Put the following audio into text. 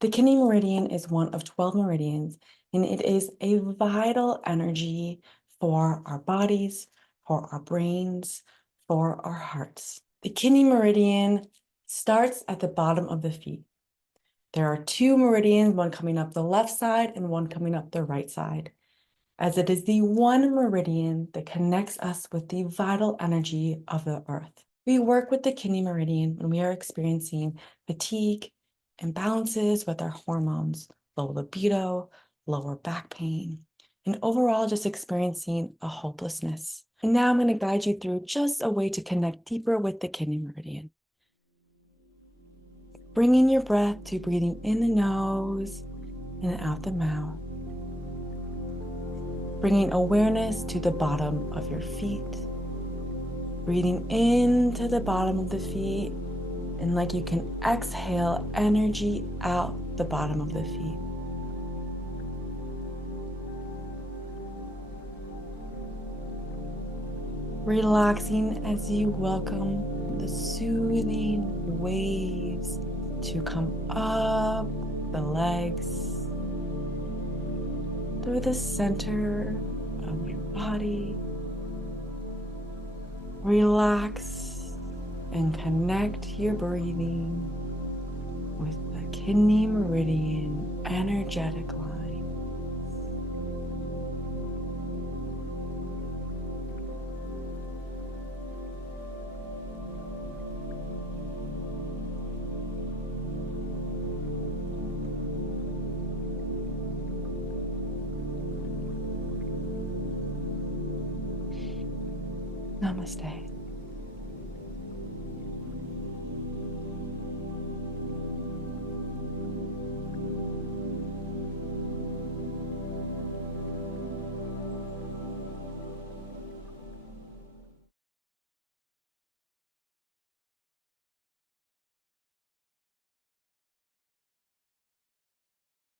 The kidney meridian is one of 12 meridians, and it is a vital energy for our bodies, for our brains, for our hearts. The kidney meridian starts at the bottom of the feet. There are two meridians, one coming up the left side and one coming up the right side, as it is the one meridian that connects us with the vital energy of the earth. We work with the kidney meridian when we are experiencing fatigue, imbalances with our hormones, low libido, lower back pain, and overall just experiencing a hopelessness. And now I'm going to guide you through just a way to connect deeper with the kidney meridian. Bringing your breath to breathing in the nose and out the mouth. Bringing awareness to the bottom of your feet. Breathing into the bottom of the feet, and like you can exhale energy out the bottom of the feet. Relaxing as you welcome the soothing waves to come up the legs, through the center of your body. Relax and connect your breathing with the kidney meridian energetic line. Namaste.